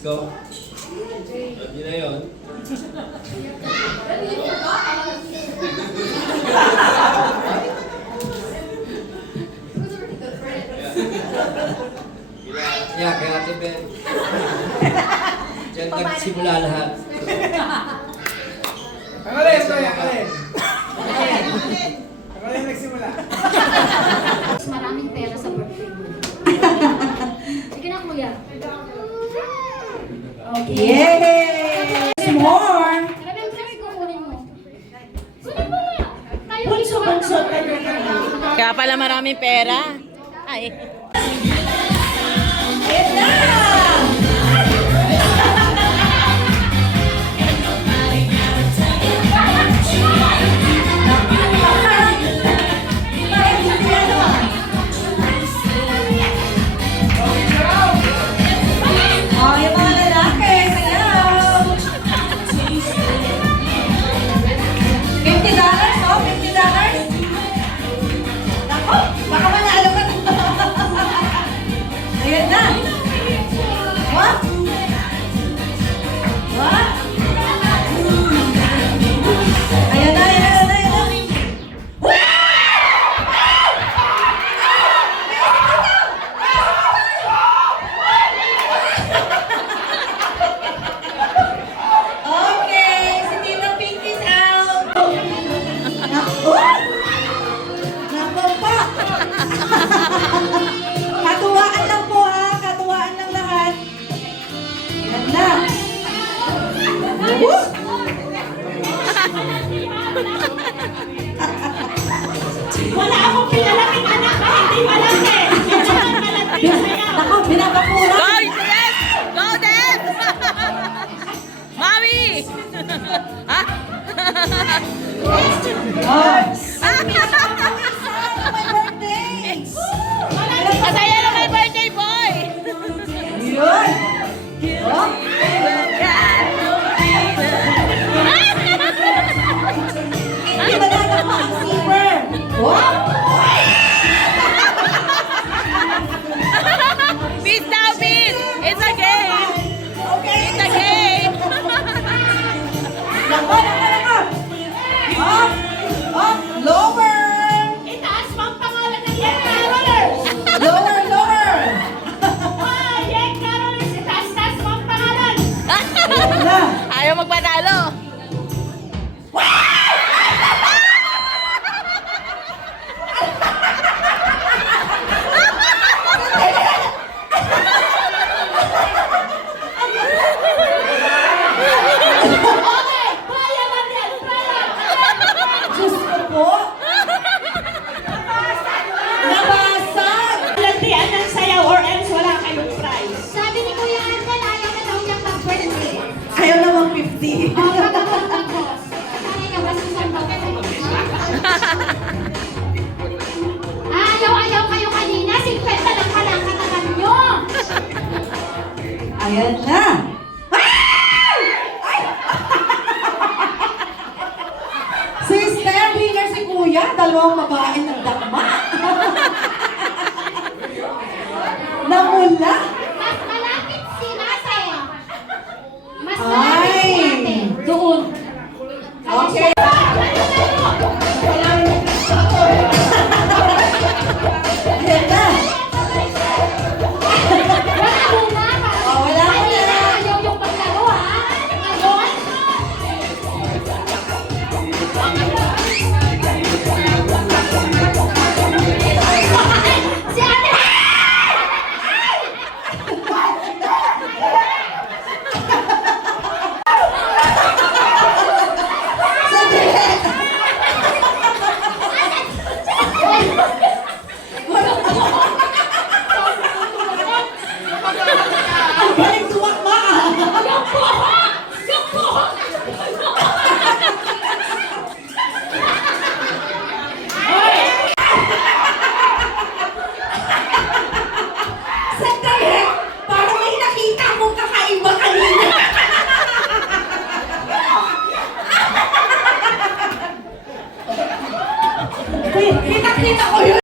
ko. Alam niyo na yun. Yeah, kaya Ate Ben. Diyan nagsimula lahat. Ang alin, Kuya, alin? Ang alin nagsimula? Mas maraming pera sa birthday mo. Sige na, kuya. Okay. Yay! More! Grabe ang sabi ko, kunin mo. Sunod mo nga. Tayo Bunso. Kaya pala maraming pera. Ay. Ayan na! Oh, yung mga lalaki, sayaw! $50, oh, $50. Ako, baka manalo ka na. Ayan na. What? What? Ayan na, ayan na, ayan na, ayan na. Okay, si Tito Pink is out. Naku! Naku pa! Katuwaan lang po ha, katuwaan lang lahat. Yan na. Woo! Wala akong pinalaking anak na hindi malaki. Yan naman malaki sa'yo. Naku, binabakura. Go, yes! Go, Deb! Mami! Ha? Oh. My birthday! Masaya na may birthday boy! Yun! Oh! Hindi ba dapat pa ang zipper? Oh! Peace now, peace! It's a game! Okay! It's a game! Nako, nako, nako! Up! Up! Lower! Itaas mo ang pangalan ng Yen Carolers. Lower, lower! Yen Carolers, itaas mo ang pangalan. Ayan na! Ayaw magpanalo! Okay, kaya man yan, kaya. Diyos ko po! Nabasag! Lantian ng sayaw or else wala kayong prize. Sabi ni Kuya Angel, ayaw na daw niyang mag-birthday. Ayaw naman 50. O, pagkakot ko. Sana niya ba susundok ko? Ayaw kayo kanina. 50 lang pala ang katawan niyo. Ayan na! Ay! Sister, winner si Kuya. Dalawang babae ng dakma. Namula. Mas malapit si Rase. Mas Ah,